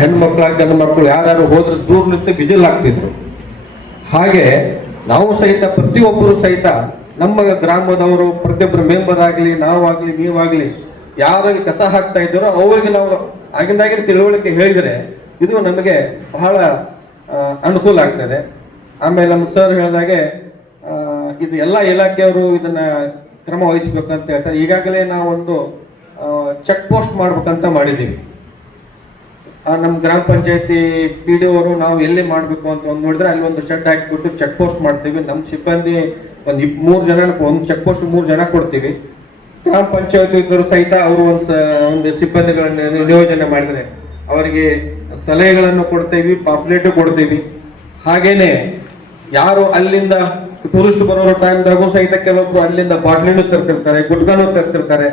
ಹೆಣ್ಣು ಮಕ್ಕಳ ಗಂಡು ಮಕ್ಕಳು ಯಾರು ಹೋದ್ರೆ ದೂರ ನಿಂತು ಬಿಸಿಲ್ ಹಾಕ್ತಿದ್ರು ಹಾಗೆ ನಾವು ಸಹಿತ ಪ್ರತಿಯೊಬ್ಬರು ಸಹಿತ ನಮ್ಮ ಗ್ರಾಮದವರು, ಪ್ರತಿಯೊಬ್ಬರು ಮೆಂಬರ್ ಆಗಲಿ, ನಾವಾಗ್ಲಿ, ನೀವಾಗಲಿ ಯಾರಲ್ಲಿ ಕಸ ಹಾಕ್ತಾ ಇದ್ದಾರೋ ಅವರಿಗೆ ನಾವು ಆಗಿಂದಾಗಿ ತಿಳುವಳಿಕೆ ಹೇಳಿದರೆ ಇದು ನಮಗೆ ಬಹಳ ಅನುಕೂಲ ಆಗ್ತದೆ. ಆಮೇಲೆ ನಮ್ಮ ಸರ್ ಹೇಳಿದಾಗೆ ಇದು ಎಲ್ಲ ಇಲಾಖೆಯವರು ಇದನ್ನ ಕ್ರಮ ವಹಿಸ್ಬೇಕಂತ ಹೇಳ್ತಾರೆ. ಈಗಾಗಲೇ ನಾವೊಂದು ಚೆಕ್ ಪೋಸ್ಟ್ ಮಾಡ್ಬೇಕಂತ ಮಾಡಿದ್ದೀವಿ. ನಮ್ಮ ಗ್ರಾಮ ಪಂಚಾಯತಿ ಪಿ ಡಿ ಅವರು ನಾವು ಎಲ್ಲಿ ಮಾಡಬೇಕು ಅಂತ ಒಂದು ನೋಡಿದ್ರೆ ಅಲ್ಲಿ ಒಂದು ಶೆಡ್ ಹಾಕಿಬಿಟ್ಟು ಚೆಕ್ ಪೋಸ್ಟ್ ಮಾಡ್ತೀವಿ. ನಮ್ಮ ಸಿಬ್ಬಂದಿ ಒಂದು ಇಪ್, ಮೂರು ಜನ ಒಂದು ಚೆಕ್ ಪೋಸ್ಟ್ ಮೂರು ಜನ ಕೊಡ್ತೀವಿ. ಗ್ರಾಮ ಪಂಚಾಯತಿ ಇದ್ದರು ಸಹಿತ ಅವರು ಒಂದು ಒಂದು ಸಿಬ್ಬಂದಿಗಳನ್ನು ನಿಯೋಜನೆ ಮಾಡಿದರೆ ಅವರಿಗೆ ಸಲಹೆಗಳನ್ನು ಕೊಡ್ತೀವಿ ಪಾಪ್ಲೇಟು ಕೊಡ್ತೀವಿ. ಹಾಗೇನೆ ಯಾರು ಅಲ್ಲಿಂದ ಟೂರಿಸ್ಟ್ ಬರೋ ಟೈಮ್ದಾಗೂ ಸಹಿತ ಕೆಲವೊಬ್ರು ಅಲ್ಲಿಂದ ಬಾಟ್ಲಿನೂ ತರ್ತಿರ್ತಾರೆ ಗುಡ್ಗನೂ ತರ್ತಿರ್ತಾರೆ.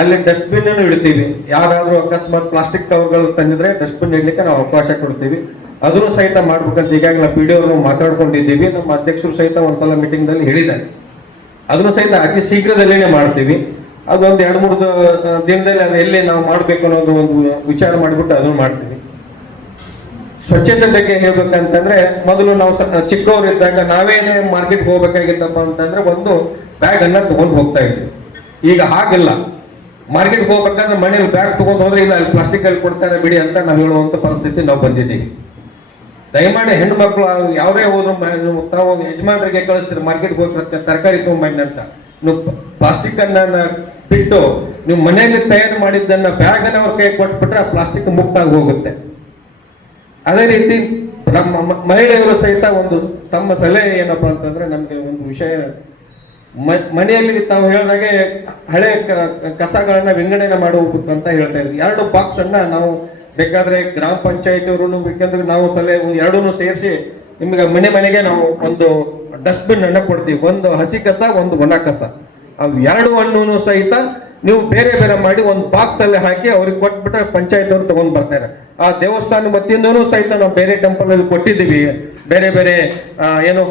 ಅಲ್ಲಿ ಡಸ್ಟ್ಬಿನ್ ಅನ್ನು ಇಡ್ತೀವಿ. ಯಾರಾದ್ರೂ ಅಕಸ್ಮಾತ್ ಪ್ಲಾಸ್ಟಿಕ್ ಕವರ್ಗಳು ತಂದಿದ್ರೆ ಡಸ್ಟ್ಬಿನ್ ಇಡ್ಲಿಕ್ಕೆ ನಾವು ಅವಕಾಶ ಕೊಡ್ತೀವಿ. ಅದನ್ನು ಸಹಿತ ಮಾಡ್ಬೇಕಂತ ಈಗಾಗಲೇ ಪಿ ಡಿ ಅವರು ಮಾತಾಡ್ಕೊಂಡಿದ್ದೀವಿ. ನಮ್ಮ ಅಧ್ಯಕ್ಷರು ಸಹಿತ ಒಂದ್ಸಲ ಮೀಟಿಂಗ್ ದಲ್ಲಿ ಹೇಳಿದ್ದಾರೆ. ಅದನ್ನು ಸಹಿತ ಅತಿ ಶೀಘ್ರದಲ್ಲೇನೆ ಮಾಡ್ತೀವಿ. ಅದೊಂದು ಎರಡು ಮೂರು ದಿನದಲ್ಲಿ ಅದು ಎಲ್ಲಿ ನಾವು ಮಾಡ್ಬೇಕು ಅನ್ನೋದು ಒಂದು ವಿಚಾರ ಮಾಡಿಬಿಟ್ಟು ಅದನ್ನು ಮಾಡ್ತೀವಿ. ಸ್ವಚ್ಛತೆ ಬಗ್ಗೆ ಹೇಳ್ಬೇಕಂತಂದ್ರೆ ಮೊದಲು ನಾವು ಚಿಕ್ಕವರಿದ್ದಾಗ ನಾವೇನೇ ಮಾರ್ಕೆಟ್ ಹೋಗ್ಬೇಕಾಗಿತ್ತಪ್ಪ ಅಂತಂದ್ರೆ ಒಂದು ಬ್ಯಾಗ್ ಅನ್ನ ತಗೊಂಡು ಹೋಗ್ತಾ ಇದ್ವಿ. ಈಗ ಹಾಗಿಲ್ಲ. ಮಾರ್ಕೆಟ್ ಹೋಗ್ಬೇಕಂದ್ರೆ ಮನೇಲಿ ಬ್ಯಾಗ್ ತಗೊಂಡು ಹೋದ್ರೆ ಇಲ್ಲ, ಅಲ್ಲಿ ಪ್ಲಾಸ್ಟಿಕ್ ಅಲ್ಲಿ ಕೊಡ್ತಾರೆ ಬಿಡಿ ಅಂತ ನಾವು ಹೇಳುವಂತ ಪರಿಸ್ಥಿತಿ ನಾವು ಬಂದಿದ್ದೀವಿ. ದಯಮಾಡಿ ಹೆಣ್ಣು ಮಕ್ಕಳು ಯಾವುದೇ ಹೋದ್ರು ತಾವು ಯಜಮಾನರಿಗೆ ಕಳಿಸ್ತೀರಿ ಮಾರ್ಕೆಟ್ಗೆ ಹೋಗ್ತಾರೆ ತರಕಾರಿ ತಗೊಂಬಂడి ಅಂತ. ನೀವು ಪ್ಲಾಸ್ಟಿಕ್ ಅನ್ನ ಬಿಟ್ಟು ನೀವು ಮನೆಯಲ್ಲಿ ತಯಾರು ಮಾಡಿದ್ದನ್ನ ಬ್ಯಾಗ್ ಅನ್ನ ಅವ್ರ ಕೈ ಕೊಟ್ಬಿಟ್ರೆ ಆ ಪ್ಲಾಸ್ಟಿಕ್ ಮುಕ್ತ ಆಗಿ ಹೋಗುತ್ತೆ. ಅದೇ ರೀತಿ ನಮ್ಮ ಮಹಿಳೆಯರು ಸಹಿತ ಒಂದು ತಮ್ಮ ಸಲಹೆ ಏನಪ್ಪಾ ಅಂತಂದ್ರೆ ನಮ್ಗೆ ಒಂದು ವಿಷಯ ಮನೆಯಲ್ಲಿ ತಾವು ಹೇಳಿದಾಗೆ ಹಳೆ ಕಸಗಳನ್ನ ವಿಂಗಡಣೆ ಅಂತ ಹೇಳ್ತಾ ಇದ್ವಿ. ಎರಡು ಬಾಕ್ಸ್ ಅನ್ನ ನಾವು ಬೇಕಾದ್ರೆ ಗ್ರಾಮ ಪಂಚಾಯತ್ ಅವರು ಬೇಕಂದ್ರೆ ನಾವು ತಲೆ ಎರಡೂ ಸೇರಿಸಿ ನಿಮ್ಗೆ ಮನೆ ಮನೆಗೆ ನಾವು ಒಂದು ಡಸ್ಟ್ಬಿನ್ ಅನ್ನ ಕೊಡ್ತೀವಿ. ಒಂದು ಹಸಿ ಕಸ, ಒಂದು ಒಣ ಕಸ. ಅವ್ ಎರಡು ಹಣ್ಣು ಸಹಿತ ನೀವು ಬೇರೆ ಬೇರೆ ಮಾಡಿ ಒಂದು ಬಾಕ್ಸ್ ಅಲ್ಲಿ ಹಾಕಿ ಅವ್ರಿಗೆ ಕೊಟ್ಬಿಟ್ರೆ ಪಂಚಾಯತ್ ಅವರು ತಗೊಂಡ್ ಬರ್ತಾರೆ. ಆ ದೇವಸ್ಥಾನ ವತಿಯಿಂದನೂ ಸಹಿತ ನಾವು ಬೇರೆ ಟೆಂಪಲ್ ಅಲ್ಲಿ ಕೊಟ್ಟಿದ್ದೀವಿ. ಬೇರೆ ಬೇರೆ ಏನು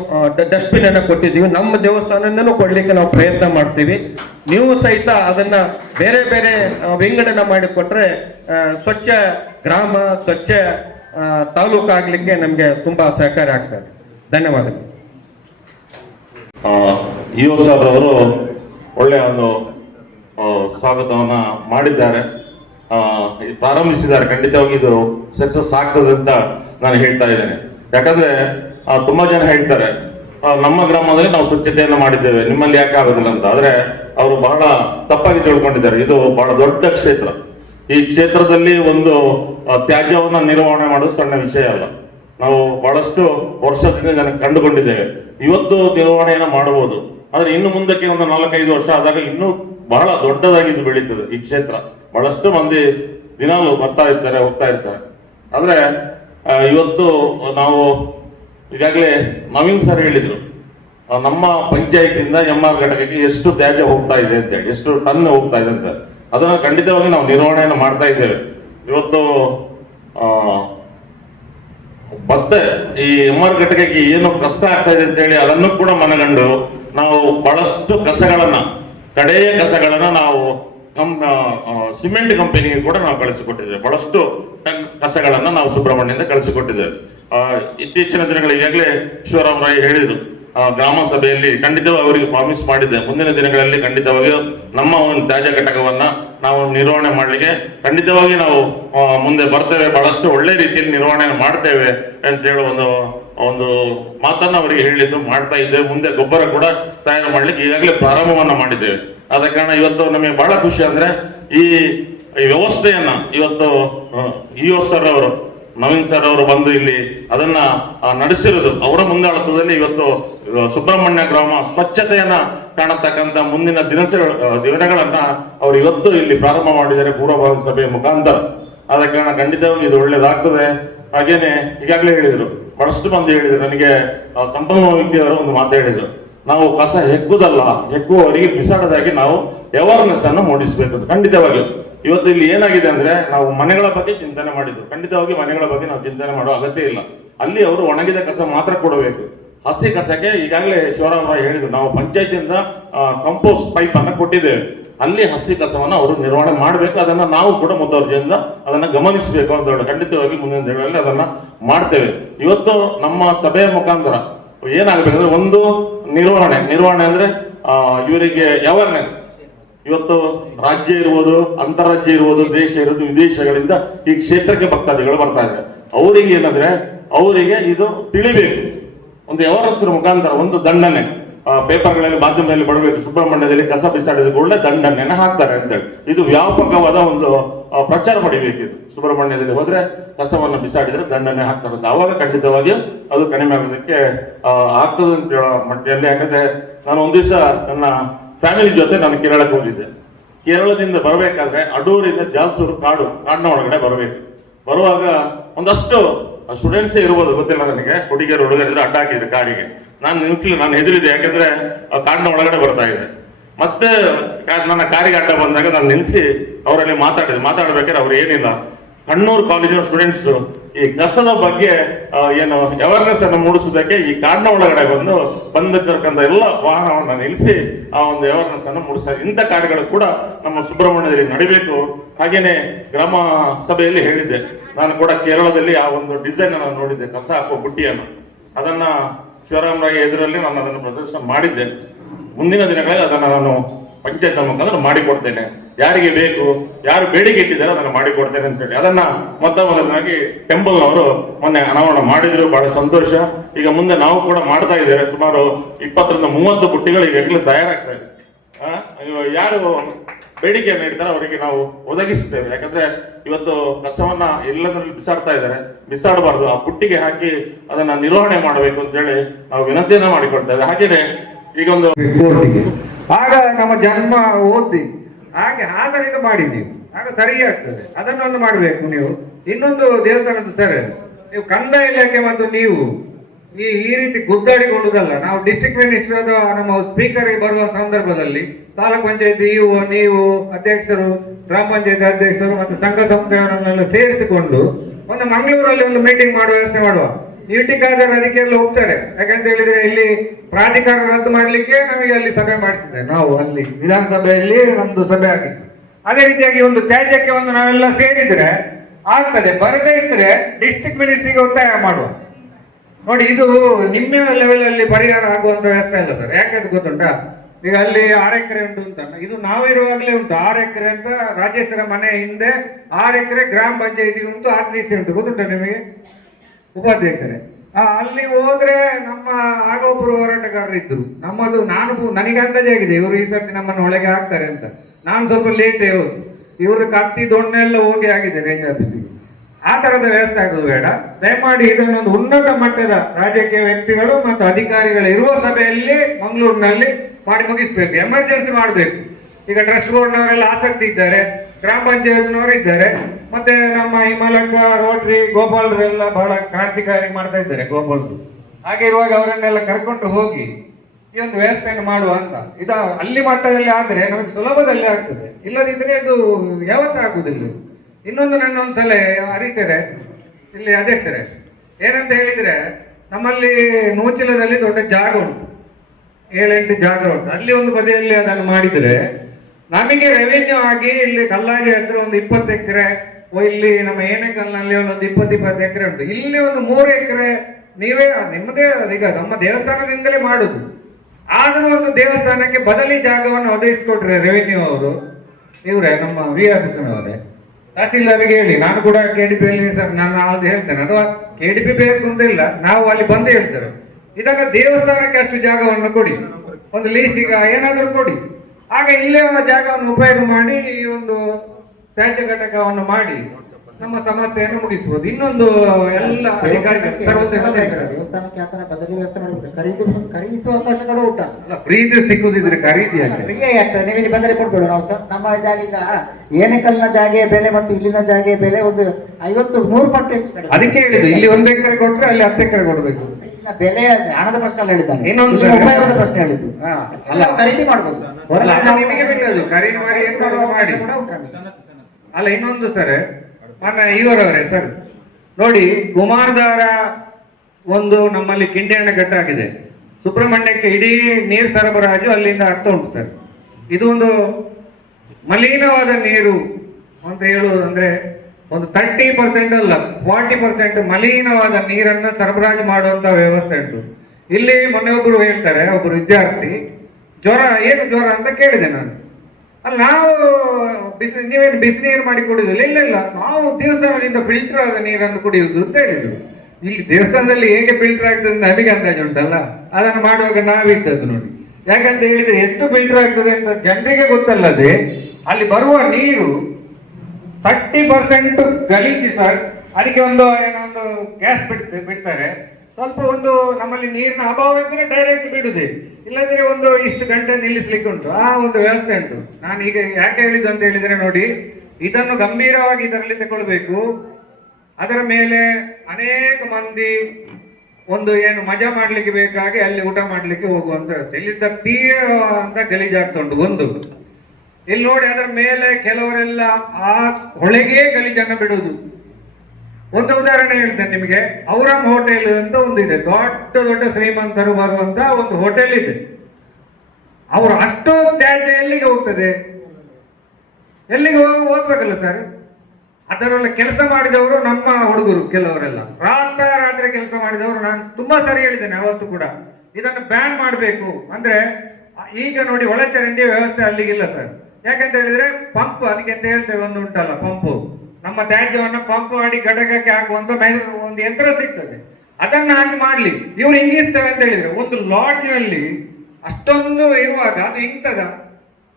ಡಸ್ಟ್ಬಿನ್ ಅನ್ನು ಕೊಟ್ಟಿದ್ದೀವಿ. ನಮ್ಮ ದೇವಸ್ಥಾನದಿಂದನೂ ಕೊಡ್ಲಿಕ್ಕೆ ನಾವು ಪ್ರಯತ್ನ ಮಾಡ್ತೀವಿ. ನೀವು ಸಹಿತ ಅದನ್ನ ಬೇರೆ ಬೇರೆ ವಿಂಗಡಣೆ ಮಾಡಿ ಕೊಟ್ರೆ ಆ, ಸ್ವಚ್ಛ ಗ್ರಾಮ ಸ್ವಚ್ಛ ತಾಲೂಕು ಆಗ್ಲಿಕ್ಕೆ ನಮ್ಗೆ ತುಂಬಾ ಸಹಕಾರಿ ಆಗ್ತದೆ. ಧನ್ಯವಾದಗಳು. ಅವರು ಒಳ್ಳೆಯ ಒಂದು ಸ್ವಾಗತವನ್ನ ಮಾಡಿದ್ದಾರೆ. ಪ್ರಾರಂಭಿಸಿದ್ದಾರೆ. ಖಂಡಿತವಾಗಿ ಇದು ಸಕ್ಸಸ್ ಆಗ್ತದೆ ಅಂತ ನಾನು ಹೇಳ್ತಾ ಇದ್ದೇನೆ. ಯಾಕಂದ್ರೆ ತುಂಬಾ ಜನ ಹೇಳ್ತಾರೆ ನಮ್ಮ ಗ್ರಾಮದಲ್ಲಿ ನಾವು ಸ್ವಚ್ಛತೆಯನ್ನು ಮಾಡಿದ್ದೇವೆ, ನಿಮ್ಮಲ್ಲಿ ಯಾಕೆ ಆಗೋದಿಲ್ಲ ಅಂತ. ಆದ್ರೆ, ಅವರು ಬಹಳ ತಪ್ಪಾಗಿ ತಿಳ್ಕೊಂಡಿದ್ದಾರೆ. ಇದು ಬಹಳ ದೊಡ್ಡ ಕ್ಷೇತ್ರ. ಈ ಕ್ಷೇತ್ರದಲ್ಲಿ ಒಂದು ತ್ಯಾಜ್ಯವನ್ನು ನಿರ್ವಹಣೆ ಮಾಡೋದು ಸಣ್ಣ ವಿಷಯ ಅಲ್ಲ. ನಾವು ಬಹಳಷ್ಟು ವರ್ಷದಿಂದ ಜನ ಕಂಡುಕೊಂಡಿದ್ದೇವೆ. ಇವತ್ತು ನಿರ್ವಹಣೆಯನ್ನು ಮಾಡಬಹುದು. ಆದ್ರೆ ಇನ್ನು ಮುಂದಕ್ಕೆ ಒಂದು ನಾಲ್ಕೈದು ವರ್ಷ ಆದಾಗ ಇನ್ನೂ ಬಹಳ ದೊಡ್ಡದಾಗಿ ಇದು ಬೆಳೀತದೆ ಈ ಕ್ಷೇತ್ರ. ಬಹಳಷ್ಟು ಮಂದಿ ದಿನಾಲು ಬರ್ತಾ ಇರ್ತಾರೆ, ಹೋಗ್ತಾ ಇರ್ತಾರೆ. ಆದ್ರೆ ಇವತ್ತು ನಾವು ಈಗಾಗಲೇ ನವೀನ್ ಸರ್ ಹೇಳಿದರು ನಮ್ಮ ಪಂಚಾಯತಿಯಿಂದ ಎಂ ಆರ್ ಘಟಕಕ್ಕೆ ಎಷ್ಟು ತ್ಯಾಜ್ಯ ಹೋಗ್ತಾ ಇದೆ ಅಂತ ಹೇಳಿ, ಎಷ್ಟು ಟನ್ ಹೋಗ್ತಾ ಇದೆ ಅಂತ ಅದನ್ನ ಖಂಡಿತವಾಗಿ ನಾವು ನಿರ್ವಹಣೆಯನ್ನು ಮಾಡ್ತಾ ಇದ್ದೇವೆ. ಇವತ್ತು ಭತ್ತ ಈ ಎಂ ಆರ್ ಘಟಕಕ್ಕೆ ಏನು ಕಷ್ಟ ಆಗ್ತಾ ಇದೆ ಅಂತ ಹೇಳಿ ಅದನ್ನು ಕೂಡ ಮನಗಂಡು ನಾವು ಬಹಳಷ್ಟು ಕಸಗಳನ್ನು, ಕಡೆಯ ಕಸಗಳನ್ನು ನಾವು ಕಂ ಸಿಮೆಂಟ್ ಕಂಪನಿಗೆ ಕೂಡ ನಾವು ಕಳಿಸಿಕೊಟ್ಟಿದ್ದೇವೆ. ಬಹಳಷ್ಟು ಟನ್ ಕಸಗಳನ್ನು ನಾವು ಸುಬ್ರಹ್ಮಣ್ಯದಿಂದ ಕಳಿಸಿಕೊಟ್ಟಿದ್ದೇವೆ. ಇತ್ತೀಚಿನ ದಿನಗಳು ಈಗಾಗಲೇ ಶಿವರಾಮ್ ರಾಯ್ ಹೇಳಿದ್ರು. ಗ್ರಾಮ ಸಭೆಯಲ್ಲಿ ಖಂಡಿತವಾಗಿ ಅವರಿಗೆ ಪ್ರಾಮಿಸ್ ಮಾಡಿದ್ದೆ ಮುಂದಿನ ದಿನಗಳಲ್ಲಿ ಖಂಡಿತವಾಗಿಯೂ ನಮ್ಮ ಒಂದು ತ್ಯಾಜ್ಯ ಘಟಕವನ್ನ ನಾವು ನಿರ್ವಹಣೆ ಮಾಡಲಿಕ್ಕೆ ಖಂಡಿತವಾಗಿ ನಾವು ಮುಂದೆ ಬರ್ತೇವೆ. ಬಹಳಷ್ಟು ಒಳ್ಳೆ ರೀತಿಯಲ್ಲಿ ನಿರ್ವಹಣೆ ಮಾಡ್ತೇವೆ ಅಂತ ಹೇಳಿ ಒಂದು ಒಂದು ಮಾತನ್ನ ಅವರಿಗೆ ಹೇಳಿದ್ದು ಮಾಡ್ತಾ ಇದ್ದೇವೆ. ಮುಂದೆ ಗೊಬ್ಬರ ಕೂಡ ತಯಾರು ಮಾಡ್ಲಿಕ್ಕೆ ಈಗಾಗಲೇ ಪ್ರಾರಂಭವನ್ನ ಮಾಡಿದ್ದೇವೆ. ಆದ ಕಾರಣ ಇವತ್ತು ನಮಗೆ ಬಹಳ ಖುಷಿ ಅಂದ್ರೆ ಈ ವ್ಯವಸ್ಥೆಯನ್ನ ಇವತ್ತು ಓ ಸರ್ ಅವರು, ನವೀನ್ ಸರ್ ಅವರು ಬಂದು ಇಲ್ಲಿ ಅದನ್ನ ನಡೆಸಿರೋದು. ಅವರ ಮುಂದಾಳತ್ವದಲ್ಲಿ ಇವತ್ತು ಸುಬ್ರಹ್ಮಣ್ಯ ಗ್ರಾಮ ಸ್ವಚ್ಛತೆಯನ್ನ ಕಾಣತಕ್ಕಂತ ಮುಂದಿನ ದಿನಸ ದಿನಗಳನ್ನ ಅವರು ಇವತ್ತು ಇಲ್ಲಿ ಪ್ರಾರಂಭ ಮಾಡಿದ್ದಾರೆ ಪೂರ್ವಭಾವಿ ಸಭೆಯ ಮುಖಾಂತರ. ಆದ ಕಾರಣ ಖಂಡಿತವಾಗಿ ಇದು ಒಳ್ಳೇದಾಗ್ತದೆ. ಹಾಗೇನೆ ಈಗಾಗಲೇ ಹೇಳಿದ್ರು. ಬಹಳಷ್ಟು ಮಂದಿ ಹೇಳಿದ್ರು. ನನಗೆ ಸಂಪನ್ಮೂಲ ವ್ಯಕ್ತಿಯವರು ಒಂದು ಮಾತು ಹೇಳಿದ್ರು. ನಾವು ಕಸ ಹೆಗ್ಗುದಲ್ಲ, ಹೆಗ್ಗುವವರಿಗೆ ಬಿಸಾಡದಾಗಿ ನಾವು ಅವೇರ್ನೆಸ್ ಅನ್ನು ಮೂಡಿಸಬೇಕು. ಖಂಡಿತವಾಗಿ. ಇವತ್ತು ಇಲ್ಲಿ ಏನಾಗಿದೆ ಅಂದ್ರೆ, ನಾವು ಮನೆಗಳ ಬಗ್ಗೆ ಚಿಂತನೆ ಮಾಡಿದ್ದು. ಖಂಡಿತವಾಗಿ ಮನೆಗಳ ಬಗ್ಗೆ ನಾವು ಚಿಂತನೆ ಮಾಡುವ ಅಗತ್ಯ ಇಲ್ಲ. ಅಲ್ಲಿ ಅವರು ಒಣಗಿದ ಕಸ ಮಾತ್ರ ಕೊಡಬೇಕು. ಹಸಿ ಕಸಕ್ಕೆ ಈಗಾಗಲೇ ಶಿವರಾಮ ಹೇಳಿದ್ರು, ನಾವು ಪಂಚಾಯತಿಯಿಂದ ಕಂಪೋಸ್ಟ್ ಪೈಪ್ ಅನ್ನು ಕೊಟ್ಟಿದ್ದೇವೆ. ಅಲ್ಲಿ ಹಸಿ ಕಸವನ್ನು ಅವರು ನಿರ್ವಹಣೆ ಮಾಡಬೇಕು, ಅದನ್ನ ನಾವು ಕೂಡ ಮುತುವರ್ಜಿಯಿಂದ ಅದನ್ನ ಗಮನಿಸಬೇಕು ಅಂತ ಹೇಳಿ, ಖಂಡಿತವಾಗಿ ಮುಂದಿನ ದಿನಗಳಲ್ಲಿ ಅದನ್ನ ಮಾಡ್ತೇವೆ. ಇವತ್ತು ನಮ್ಮ ಸಭೆಯ ಮುಖಾಂತರ ಏನಾಗಬೇಕಂದ್ರೆ ಒಂದು ನಿರ್ವಹಣೆ. ನಿರ್ವಹಣೆ ಅಂದ್ರೆ ಇವರಿಗೆ ಅವೇರ್ನೆಸ್ ಇವತ್ತು ರಾಜ್ಯ ಇರ್ಬೋದು ಅಂತಾರಾಜ್ಯ ಇರ್ಬೋದು, ದೇಶ ಇರೋದು ವಿದೇಶಗಳಿಂದ ಈ ಕ್ಷೇತ್ರಕ್ಕೆ ಭಕ್ತಾದಿಗಳು ಬರ್ತಾ ಇದ್ದಾರೆ. ಅವರಿಗೆ ಏನಂದ್ರೆ, ಅವರಿಗೆ ಇದು ತಿಳಿಬೇಕು. ಒಂದು ಯಾವರಸರ ಮುಖಾಂತರ, ಒಂದು ದಂಡನೆ. ಪೇಪರ್ಗಳಲ್ಲಿ ಮಾಧ್ಯಮದಲ್ಲಿ ಬರಬೇಕು. ಸುಬ್ರಹ್ಮಣ್ಯದಲ್ಲಿ ಕಸ ಬಿಸಾಡಿದ ಕೂಡಲೇ ದಂಡನೆಯನ್ನು ಹಾಕ್ತಾರೆ ಅಂತೇಳಿ. ಇದು ವ್ಯಾಪಕವಾದ ಒಂದು ಪ್ರಚಾರ ಪಡಿಬೇಕು ಇದು ಸುಬ್ರಹ್ಮಣ್ಯದಲ್ಲಿ ಹೋದ್ರೆ ಕಸವನ್ನು ಬಿಸಾಡಿದ್ರೆ ದಂಡನೆ ಹಾಕ್ತಾರೆ ಅವಾಗ ಖಂಡಿತವಾಗಿಯೂ ಅದು ಕಡಿಮೆ ಆಗೋದಕ್ಕೆ ಆಗ್ತದೆ ಅಂತ ಹೇಳೋ ಮಟ್ಟಿಯಲ್ಲಿ ಯಾಕಂದ್ರೆ ನಾನು ಒಂದ್ ದಿವಸ ನನ್ನ ಫ್ಯಾಮಿಲಿ ಜೊತೆ ನಾನು ಕೇರಳಕ್ಕೆ ಹೋಗಿದ್ದೆ. ಕೇರಳದಿಂದ ಬರಬೇಕಾದ್ರೆ ಅಡೂರಿಂದ ಜಾಲ್ಸೂರು ಕಾಡು, ಕಾಡಿನ ಒಳಗಡೆ ಬರಬೇಕು. ಬರುವಾಗ ಒಂದಷ್ಟು ಸ್ಟೂಡೆಂಟ್ಸೇ ಇರ್ಬೋದು, ಗೊತ್ತಿಲ್ಲ ನನಗೆ. ಹುಡುಗಿಯರು ಹುಡುಗರಿದ್ರೆ ಅಡ್ಡ ಹಾಕಿದ್ರು ಕಾಡಿಗೆ. ನಾನು ನಿಲ್ಸಲಿಲ್ಲ ನಾನು ಹೆದರಿದೆ, ಯಾಕಂದ್ರೆ ಕಾಡಿನ ಒಳಗಡೆ ಬರ್ತಾ ಇದೆ. ಮತ್ತೆ ನನ್ನ ಕಾರಿಗೆ ಅಡ್ಡ ಬಂದಾಗ ನಾನು ನಿಲ್ಸಿ ಅವರಲ್ಲಿ ಮಾತಾಡಿದೆ. ಮಾತಾಡ್ಬೇಕಾದ್ರೆ ಅವ್ರು ಏನಿಲ್ಲ. ಕಣ್ಣೂರು ಕಾಲೇಜಿನ ಸ್ಟೂಡೆಂಟ್ಸ್ ಈ ಕಸದ ಬಗ್ಗೆ ಏನು ಅವೇರ್ನೆಸ್ ಅನ್ನು ಮೂಡಿಸೋದಕ್ಕೆ ಈ ಕಾಡಿನ ಒಳಗಡೆ ಬಂದು ಬಂದಿರ್ತಕ್ಕಂಥ ಎಲ್ಲ ವಾಹನವನ್ನು ನಿಲ್ಲಿಸಿ ಆ ಒಂದು ಅವೇರ್ನೆಸ್ ಅನ್ನು ಮೂಡಿಸ್ತಾರೆ ಇಂಥ ಕಾರ್ಯಗಳು ಕೂಡ ನಮ್ಮ ಸುಬ್ರಹ್ಮಣ್ಯದಲ್ಲಿ ನಡಿಬೇಕು. ಹಾಗೇನೆ ಗ್ರಾಮ ಸಭೆಯಲ್ಲಿ ಹೇಳಿದ್ದೆ. ನಾನು ಕೂಡ ಕೇರಳದಲ್ಲಿ ಆ ಒಂದು ಡಿಸೈನ್ ಅನ್ನು ನೋಡಿದ್ದೆ, ಕಸ ಹಾಕುವ ಬುಟ್ಟಿಯನ್ನು ಅದನ್ನ ಶಿವರಾಮರಾಯ ಎದುರಲ್ಲಿ ನಾನು ಅದನ್ನು ಪ್ರದರ್ಶನ ಮಾಡಿದ್ದೆ. ಮುಂದಿನ ದಿನಗಳಲ್ಲಿ ಅದನ್ನು ನಾನು ಪಂಚಾಯತ್ ಮುಖಾಂತರ ಮಾಡಿಕೊಡ್ತೇನೆ. ಯಾರಿಗೆ ಬೇಕು, ಯಾರು ಬೇಡಿಕೆ ಇಟ್ಟಿದ್ದಾರೆ ಅದನ್ನು ಮಾಡಿಕೊಡ್ತೇನೆ ಅಂತ ಹೇಳಿ. ಅದನ್ನ ಮೊದಲನಾಗಿ ಟೆಂಪಲ್ ಅವರು ಮೊನ್ನೆ ಅನಾವರಣ ಮಾಡಿದ್ರು. ಬಹಳ ಸಂತೋಷ. ಈಗ ಮುಂದೆ ನಾವು ಕೂಡ ಮಾಡ್ತಾ ಇದ್ದೇವೆ. ಸುಮಾರು ಇಪ್ಪತ್ತರಿಂದ ಮೂವತ್ತು ಬುಟ್ಟಿಗಳು ಈಗಾಗಲೇ ತಯಾರಾಗ್ತಾ ಇದೆ. ಯಾರು ಬೇಡಿಕೆಯನ್ನು ಇಡ್ತಾರೆ ಅವರಿಗೆ ನಾವು ಒದಗಿಸ್ತೇವೆ. ಯಾಕಂದ್ರೆ ಇವತ್ತು ಕಸವನ್ನ ಎಲ್ಲದರಲ್ಲಿ ಬಿಸಾಡ್ತಾ ಇದ್ದಾರೆ. ಬಿಸಾಡಬಾರ್ದು. ಆ ಬುಟ್ಟಿಗೆ ಹಾಕಿ ಅದನ್ನ ನಿರ್ವಹಣೆ ಮಾಡಬೇಕು ಅಂತ ಹೇಳಿ ನಾವು ವಿನಂತಿಯನ್ನ ಮಾಡಿಕೊಡ್ತೇವೆ ಹಾಗೇನೆ, ಈಗ ಒಂದು ಆಗ ನಮ್ಮ ಜನ್ಮ ಓದಿ ಹಾಗೆ ಆಧಾರಿತ ಮಾಡಿ ನೀವು. ಆಗ ಸರಿ ಆಗ್ತದೆ. ಅದನ್ನೊಂದು ಮಾಡಬೇಕು ನೀವು. ಇನ್ನೊಂದು ದೇವಸ್ಥಾನದ ಸರ್. ನೀವು ಕಂದ ಇಲಾಖೆ ಮತ್ತು ನೀವು ಈ ಈ ರೀತಿ ಗುದ್ದಾಡಿಕೊಳ್ಳುವುದಲ್ಲ ನಾವು ಡಿಸ್ಟ್ರಿಕ್ಟ್ ಮಿನಿಸ್ಟರ್ ನಮ್ಮ ಸ್ಪೀಕರ್ ಬರುವ ಸಂದರ್ಭದಲ್ಲಿ ತಾಲೂಕ್ ಪಂಚಾಯತ್ ಇವು ನೀವು, ಅಧ್ಯಕ್ಷರು, ಗ್ರಾಮ ಪಂಚಾಯತ್ ಅಧ್ಯಕ್ಷರು ಮತ್ತು ಸಂಘ ಸಂಸ್ಥೆಗಳನ್ನೆಲ್ಲ ಸೇರಿಸಿಕೊಂಡು ಒಂದು ಮಂಗಳೂರಲ್ಲಿ ಒಂದು ಮೀಟಿಂಗ್ ಮಾಡುವ ವ್ಯವಸ್ಥೆ ಮಾಡುವ. ನೀಟಿಗಾದರೆ ಅದಕ್ಕೆ ಎಲ್ಲ ಹೋಗ್ತಾರೆ. ಯಾಕಂತ ಹೇಳಿದ್ರೆ ಇಲ್ಲಿ ಪ್ರಾಧಿಕಾರ ರದ್ದು ಮಾಡಲಿಕ್ಕೆ ನಮಗೆ ಅಲ್ಲಿ ಸಭೆ ಮಾಡಿಸಿದ್ದಾರೆ. ನಾವು ಅಲ್ಲಿ ವಿಧಾನಸಭೆಯಲ್ಲಿ ನಮ್ದು ಸಭೆ ಆಗಿತ್ತು. ಅದೇ ರೀತಿಯಾಗಿ ಒಂದು ತ್ಯಾಜ್ಯಕ್ಕೆ ಒಂದು ನಾವೆಲ್ಲ ಸೇರಿದ್ರೆ ಆಗ್ತದೆ. ಬರದೇ ಇದ್ರೆ ಡಿಸ್ಟ್ರಿಕ್ಟ್ ಮಿನಿಸ್ಟ್ರಿಗೆ ಒತ್ತಾಯ ಮಾಡುವ. ನೋಡಿ ಇದು ನಿಮ್ಮ ಲೆವೆಲ್ ಅಲ್ಲಿ ಪರಿಹಾರ ಆಗುವಂತ ವ್ಯವಸ್ಥೆ ಇಲ್ಲ ಸರ್. ಯಾಕಂತ ಗೊತ್ತುಂಟಾ? ಈಗ ಅಲ್ಲಿ ಆರು ಎಕರೆ ಉಂಟು ಅಂತ. ಇದು ನಾವಿರುವಾಗಲೇ ಉಂಟು. ಆರು ಎಕರೆ ಅಂತ ರಾಜೇಶ್ವರ ಮನೆ ಹಿಂದೆ ಆರು ಎಕರೆ ಗ್ರಾಮ ಪಂಚಾಯತಿಗೆ ಉಂಟು. ಆರ್ ಡಿ ಸಿ ಉಂಟು. ಗೊತ್ತುಂಟ ನಿಮಗೆ? ಉಪಾಧ್ಯಕ್ಷರೇ. ಅಲ್ಲಿ ಹೋದ್ರೆ ನಮ್ಮ ಆಗ ಒಬ್ಬರು ಹೋರಾಟಗಾರರು ಇದ್ರು ನಮ್ಮದು ನಾನು ನನಗೆ ಅಂದಾಜೆ ಆಗಿದೆ, ಇವರು ಈ ಸರ್ತಿ ನಮ್ಮನ್ನು ಒಳಗೆ ಹಾಕ್ತಾರೆ ಅಂತ. ನಾನು ಸ್ವಲ್ಪ ಲೇಟ್ ಹೋದ್ರು ಇವರು ಕತ್ತಿ ದೊಣ್ಣೆಲ್ಲ ಹೋಗಿ ಆಗಿದೆ ರೇಂಜ್ ಆಫೀಸಿಗೆ ಆ ತರದ ವ್ಯವಸ್ಥೆ ಆಗೋದು ಬೇಡ. ದಯಮಾಡಿ ಇದನ್ನೊಂದು ಉನ್ನತ ಮಟ್ಟದ ರಾಜಕೀಯ ವ್ಯಕ್ತಿಗಳು ಮತ್ತು ಅಧಿಕಾರಿಗಳು ಇರುವ ಸಭೆಯಲ್ಲಿ ಮಂಗಳೂರಿನಲ್ಲಿ ಮಾಡಿ ಮುಗಿಸ್ಬೇಕು. ಎಮರ್ಜೆನ್ಸಿ ಮಾಡಬೇಕು. ಈಗ ಟ್ರಸ್ಟ್ ಬೋರ್ಡ್ನವರೆಲ್ಲ ಆಸಕ್ತಿ ಇದ್ದಾರೆ. ಗ್ರಾಮ ಪಂಚಾಯತ್ನವರು ಇದ್ದಾರೆ. ಮತ್ತೆ ನಮ್ಮ ಹಿಮಾಲಕ, ರೋಟ್ರಿ, ಗೋಪಾಲರೆಲ್ಲ ಬಹಳ ಕ್ರಾಂತಿಕಾರಿ ಮಾಡ್ತಾ ಇದ್ದಾರೆ ಗೋಪಾಲ್ರು. ಹಾಗೆ ಇರುವಾಗ ಅವರನ್ನೆಲ್ಲ ಕರ್ಕೊಂಡು ಹೋಗಿ ಈ ಒಂದು ವ್ಯವಸ್ಥೆಯನ್ನು ಮಾಡುವ ಅಂತ. ಇದು ಅಲ್ಲಿ ಮಟ್ಟದಲ್ಲಿ ಆದ್ರೆ ನಮಗೆ ಸುಲಭದಲ್ಲಿ ಆಗ್ತದೆ. ಇಲ್ಲದಿದ್ದರೆ ಅದು ಯಾವತ್ತೂ ಆಗುವುದಿಲ್ಲ ಇನ್ನೊಂದು ನನ್ನ ಒಂದು ಸಲ ಹರಿಸರೆ ಇಲ್ಲಿ ಅದೇ ಸರ್ ಏನಂತ ಹೇಳಿದ್ರೆ, ನಮ್ಮಲ್ಲಿ ನೂಚಿಲದಲ್ಲಿ ದೊಡ್ಡ ಜಾಗ ಉಂಟು. ಏಳೆಂಟು ಜಾಗ ಉಂಟು. ಅಲ್ಲಿ ಒಂದು ಬದಿಯಲ್ಲಿ ಅದನ್ನು ಮಾಡಿದ್ರೆ ನಮಗೆ ರೆವಿನ್ಯೂ ಆಗಿ ಇಲ್ಲಿ ಕಲ್ಲಾಡಿ ಹತ್ರ ಒಂದು ಇಪ್ಪತ್ತು ಎಕರೆ ಇಲ್ಲಿ ನಮ್ಮ ಏನೆಕಲ್ನಲ್ಲಿ ಒಂದು ಇಪ್ಪತ್ತು ಇಪ್ಪತ್ತು ಎಕರೆ ಉಂಟು. ಇಲ್ಲಿ ಒಂದು ಮೂರು ಎಕರೆ ನೀವೇ, ನಿಮ್ಮದೇ ಈಗ ನಮ್ಮ ದೇವಸ್ಥಾನದಿಂದಲೇ ಮಾಡುದು. ಆದರೂ ಒಂದು ದೇವಸ್ಥಾನಕ್ಕೆ ಬದಲಿ ಜಾಗವನ್ನು ಒದಗಿಸಿಕೊಟ್ರೆ ರೆವಿನ್ಯೂ ಅವರು, ಇವರೇ, ನಮ್ಮ ವಿ ಆಫೀಸಿನವರೇ ತಹಸೀಲ್ದಾರಿಗೆ ಹೇಳಿ, ನಾನು ಕೂಡ ಕೆ ಡಿ ಪಿ ನಾನು ಅದು ಹೇಳ್ತೇನೆ. ಅಥವಾ ಕೆ ಡಿ ಪಿ ಬೇಕು ಅಂತ ಇಲ್ಲ, ನಾವು ಅಲ್ಲಿ ಬಂದು ಹೇಳ್ತೇವೆ. ಇದನ್ನು ದೇವಸ್ಥಾನಕ್ಕೆ ಅಷ್ಟು ಜಾಗವನ್ನು ಕೊಡಿ. ಒಂದು ಲೀಸಿಗ ಏನಾದರೂ ಕೊಡಿ. ಆಗ ಇಲ್ಲೇ ಜಾಗವನ್ನು ಉಪಯೋಗ ಮಾಡಿ ಈ ಒಂದು ತ್ಯಾಜ್ಯ ಘಟಕವನ್ನು ಮಾಡಿ ನಮ್ಮ ಸಮಸ್ಯೆಯನ್ನು ಮುಗಿಸಬಹುದು ಇನ್ನೊಂದು ಎಲ್ಲ. ದೇವಸ್ಥಾನಕ್ಕೆ ಆತರ ಬದಲಿ ವ್ಯವಸ್ಥೆ ಮಾಡಬೇಕು. ಖರೀದಿ ಖರೀದಿಸುವ ಅವಕಾಶಗಳು ಉಂಟ? ಪ್ರೀತಿ ಸಿಕ್ಕುದಿದ್ರೆ ಖರೀದಿ ಆಗ್ತದೆ. ನೀವು ಇಲ್ಲಿ ಕೊಡ್ಬೇಡ ನಾವು ಸರ್. ನಮ್ಮ ಜಾಗ ಈಗ ಏನೆಕಲ್ನ ಜಾಗೆಯ ಬೆಲೆ ಮತ್ತು ಇಲ್ಲಿನ ಜಾಗೆಯ ಬೆಲೆ ಒಂದು ಐವತ್ತು ನೂರು ಪಟ್ಟು ಅದಕ್ಕೆ ಹೇಳಿದ್ದು ಇಲ್ಲಿ ಒಂದು ಎಕರೆ ಕೊಟ್ರೆ ಅಲ್ಲಿ ಹತ್ತು ಎಕರೆ ಕೊಡ್ಬೇಕು. ಬೆಲೆ ಹಣದ ಪ್ರಶ್ನೆ ಅಲ್ಲ ಹೇಳಿದ್ದಾನೆ ಇನ್ನೊಂದು. ಉಪಯೋಗದ ಪ್ರಶ್ನೆ ಹೇಳಿದ್ದು. ಅಲ್ಲ ಖರೀದಿ ಮಾಡ್ಬೋದು. ಅಲ್ಲ, ನಿಮಗೆ ಬಿಟ್ಟದ್ದು. ಖರೀದಿ ಮಾಡಿ ಏನ್ ಮಾಡೋದು ಮಾಡಿ. ಅಲ್ಲ ಇನ್ನೊಂದು ಸರ್. ಮೊನ್ನೆ ಇವರವರೇ ಸರ್. ನೋಡಿ ಕುಮಾರಧಾರ ಒಂದು ನಮ್ಮಲ್ಲಿ ಕಿಂಡಿಯನ್ನು ಗಟ್ಟಾಗಿದೆ. ಸುಬ್ರಹ್ಮಣ್ಯಕ್ಕೆ ಇಡೀ ನೀರು ಸರಬರಾಜು ಅಲ್ಲಿಂದ ಅರ್ಥ ಉಂಟು ಸರ್. ಇದು ಒಂದು ಮಲಿನವಾದ ನೀರು ಅಂತ ಹೇಳುವುದಂದ್ರೆ ಒಂದು ತರ್ಟಿ ಪರ್ಸೆಂಟ್ ಅಲ್ಲ ಫಾರ್ಟಿ ಪರ್ಸೆಂಟ್ ಮಲಿನವಾದ ನೀರನ್ನ ಸರಬರಾಜು ಮಾಡುವಂತ ವ್ಯವಸ್ಥೆ ಇತ್ತು ಇಲ್ಲಿ ಮೊನ್ನೆ ಒಬ್ರು ಹೇಳ್ತಾರೆ, ಒಬ್ರು ವಿದ್ಯಾರ್ಥಿ, ಜ್ವರ, ಏನು ಜ್ವರ ಅಂತ ಕೇಳಿದೆ ನಾನು. ಅಲ್ಲಿ ನಾವು ಬಿಸಿ, ನೀವೇನು ಬಿಸಿ ನೀರು ಮಾಡಿ ಕುಡಿಯುದಿಲ್ಲ? ಇಲ್ಲ ಇಲ್ಲ. ನಾವು ದೇವಸ್ಥಾನದಿಂದ ಫಿಲ್ಟರ್ ಆದ ನೀರನ್ನು ಕುಡಿಯುವುದು ಅಂತ ಹೇಳಿದ್ರು. ಇಲ್ಲಿ ದೇವಸ್ಥಾನದಲ್ಲಿ ಹೇಗೆ ಫಿಲ್ಟರ್ ಆಗ್ತದೆ ಅಂತ ನಮಗೆ ಅಂದಾಜು ಉಂಟಲ್ಲ. ಅದನ್ನು ಮಾಡುವಾಗ ನಾವಿದ್ದದ್ದು ನೋಡಿ. ಯಾಕಂತ ಹೇಳಿದ್ರೆ ಎಷ್ಟು ಫಿಲ್ಟರ್ ಆಗ್ತದೆ ಅಂತ ಜನರಿಗೆ ಗೊತ್ತಲ್ಲದೆ, ಅಲ್ಲಿ ಬರುವ ನೀರು ತರ್ಟಿ ಪರ್ಸೆಂಟ್ ಗಲೀಜು ಸರ್ ಅದಕ್ಕೆ ಒಂದು, ಏನೋ ಒಂದು ಗ್ಯಾಸ್ ಬಿಡ್ತ, ಬಿಡ್ತಾರೆ. ಸ್ವಲ್ಪ ಒಂದು ನಮ್ಮಲ್ಲಿ ನೀರಿನ ಅಭಾವ ಇದ್ರೆ ಡೈರೆಕ್ಟ್ ಬಿಡುದೆ. ಇಲ್ಲದ್ರೆ ಒಂದು ಇಷ್ಟು ಗಂಟೆ ನಿಲ್ಲಿಸ್ಲಿಕ್ಕೆ ಉಂಟು. ಆ ಒಂದು ವ್ಯವಸ್ಥೆ ಉಂಟು. ನಾನು ಈಗ ಯಾಕೆ ಹೇಳಿದ್ದು ಅಂತ ಹೇಳಿದ್ರೆ ನೋಡಿ, ಇದನ್ನು ಗಂಭೀರವಾಗಿ ಇದರಲ್ಲಿ ತಗೊಳ್ಬೇಕು ಅದರ ಮೇಲೆ ಅನೇಕ ಮಂದಿ ಒಂದು ಏನು ಮಜಾ ಮಾಡ್ಲಿಕ್ಕೆ ಬೇಕಾಗಿ ಅಲ್ಲಿ ಊಟ ಮಾಡ್ಲಿಕ್ಕೆ ಹೋಗುವಂತ ವ್ಯವಸ್ಥೆ. ಇಲ್ಲಿದ್ದ ಅಂತ ಗಲೀಜಾಗ್ತಾ ಉಂಟು, ಒಂದು. ಇಲ್ಲಿ ನೋಡಿ, ಅದರ ಮೇಲೆ ಕೆಲವರೆಲ್ಲ ಆ ಹೊಳೆಗೆ ಗಲೀಜನ್ನು ಬಿಡುವುದು. ಒಂದು ಉದಾಹರಣೆ ಹೇಳ್ತೇನೆ ನಿಮಗೆ. ಔರಂ ಹೋಟೆಲ್ ಅಂತ ಒಂದು ಇದೆ. ದೊಡ್ಡ ದೊಡ್ಡ ಶ್ರೀಮಂತರು ಬರುವಂತ ಒಂದು ಹೋಟೆಲ್ ಇದೆ. ಅವರು ಅಷ್ಟೋ ತ್ಯಾಜ್ಯ ಎಲ್ಲಿಗೆ ಹೋಗ್ತದೆ? ಎಲ್ಲಿಗೆ ಹೋಗಿ, ಹೋಗ್ಬೇಕಲ್ಲ ಸರ್? ಅದರೆಲ್ಲ ಕೆಲಸ ಮಾಡಿದವರು ನಮ್ಮ ಹುಡುಗರು ಕೆಲವರೆಲ್ಲ. ರಾತ್ರ ರಾತ್ರಿ ಕೆಲಸ ಮಾಡಿದವರು ನಾನು ತುಂಬಾ ಸರಿ ಹೇಳಿದ್ದೇನೆ ಅವತ್ತು ಕೂಡ. ಇದನ್ನು ಬ್ಯಾನ್ ಮಾಡಬೇಕು. ಅಂದ್ರೆ ಈಗ ನೋಡಿ, ಒಳಚರಂಡಿ ವ್ಯವಸ್ಥೆ ಅಲ್ಲಿಗಿಲ್ಲ ಸರ್. ಯಾಕಂತ ಹೇಳಿದ್ರೆ ಪಂಪ್ ಅದಕ್ಕೆ ಅಂತ ಹೇಳ್ತೇವೆ ಒಂದು ಉಂಟಲ್ಲ ಪಂಪು. ನಮ್ಮ ತ್ಯಾಜ್ಯವನ್ನು ಪಂಪ್ ಮಾಡಿ ಘಟಕಕ್ಕೆ ಹಾಕುವಂತ ಒಂದು ಯಂತ್ರ ಸಿಗ್ತದೆ. ಅದನ್ನ ಹಾಕಿ ಮಾಡ್ಲಿ. ಇವ್ರು ಹಿಂಗಿಸ್ತೇವೆ ಅಂತ ಹೇಳಿದ್ರೆ ಒಂದು ಲಾಡ್ಜ್ನಲ್ಲಿ ಅಷ್ಟೊಂದು ಇರುವಾಗ ಅದು ಇಂಗ್ತದ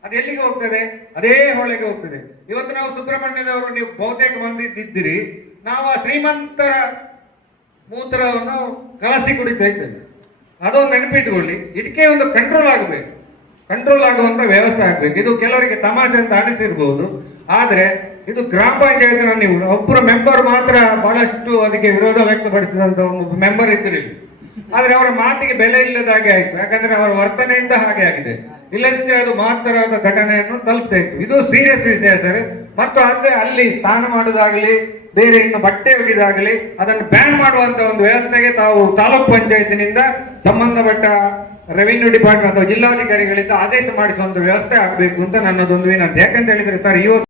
ಅದು ಎಲ್ಲಿಗೆ ಹೋಗ್ತದೆ? ಅದೇ ಹೊಳೆಗೆ ಹೋಗ್ತದೆ. ಇವತ್ತು ನಾವು ಸುಬ್ರಹ್ಮಣ್ಯದವರು ನೀವು ಬಹುತೇಕ ಬಂದಿದ್ದಿದ್ದೀರಿ. ನಾವು ಆ ಶ್ರೀಮಂತರ ಮೂತ್ರವನ್ನು ಕಲಸಿ ಕುಡಿತಾ ಇದ್ದೇವೆ. ಅದೊಂದು ನೆನಪಿಟ್ಕೊಳ್ಳಿ. ಇದಕ್ಕೆ ಒಂದು ಕಂಟ್ರೋಲ್ ಆಗಬೇಕು. ಕಂಟ್ರೋಲ್ ಆಗುವಂತ ವ್ಯವಸ್ಥೆ ಆಗಬೇಕು. ಇದು ಕೆಲವರಿಗೆ ತಮಾಷೆ ಅಂತ ಅನಿಸಿರ್ಬೋದು. ಆದ್ರೆ ಇದು ಗ್ರಾಮ ಪಂಚಾಯತ್ನ ನೀವು ಒಬ್ಬರು ಮೆಂಬರ್ ಮಾತ್ರ ಬಹಳಷ್ಟು ಅದಕ್ಕೆ ವಿರೋಧ ವ್ಯಕ್ತಪಡಿಸಿದಂತ ಒಂದು ಮೆಂಬರ್ ಇದ್ದರು ಆದರೆ ಅವರ ಮಾತಿಗೆ ಬೆಲೆ ಇಲ್ಲದ ಹಾಗೆ ಆಯ್ತು. ಯಾಕಂದ್ರೆ ಅವರ ವರ್ತನೆಯಿಂದ ಹಾಗೆ ಆಗಿದೆ. ಇಲ್ಲದಿದ್ರೆ ಅದು ಮಹತ್ತರವಾದ ಘಟನೆಯನ್ನು ತಲುಪ್ತಾ ಇತ್ತು. ಇದು ಸೀರಿಯಸ್ ವಿಷಯ ಸರ್ ಮತ್ತು ಅಂದ್ರೆ ಅಲ್ಲಿ ಸ್ನಾನ ಮಾಡುವುದಾಗಲಿ ಬೇರೆ ಇನ್ನು ಬಟ್ಟೆ ಒಗಿದಾಗ್ಲಿ, ಅದನ್ನು ಬ್ಯಾನ್ ಮಾಡುವಂತ ಒಂದು ವ್ಯವಸ್ಥೆಗೆ ತಾವು ತಾಲೂಕ್ ಪಂಚಾಯತಿನಿಂದ ಸಂಬಂಧಪಟ್ಟ ರೆವಿನ್ಯೂ ಡಿಪಾರ್ಟ್ಮೆಂಟ್ ಅಥವಾ ಜಿಲ್ಲಾಧಿಕಾರಿಗಳಿಂದ ಆದೇಶ ಮಾಡಿಸುವಂತ ವ್ಯವಸ್ಥೆ ಆಗಬೇಕು ಅಂತ ನನ್ನದೊಂದು ವಿನಂತಿ. ಯಾಕಂತ ಹೇಳಿದ್ರೆ ಸರ್, ಈ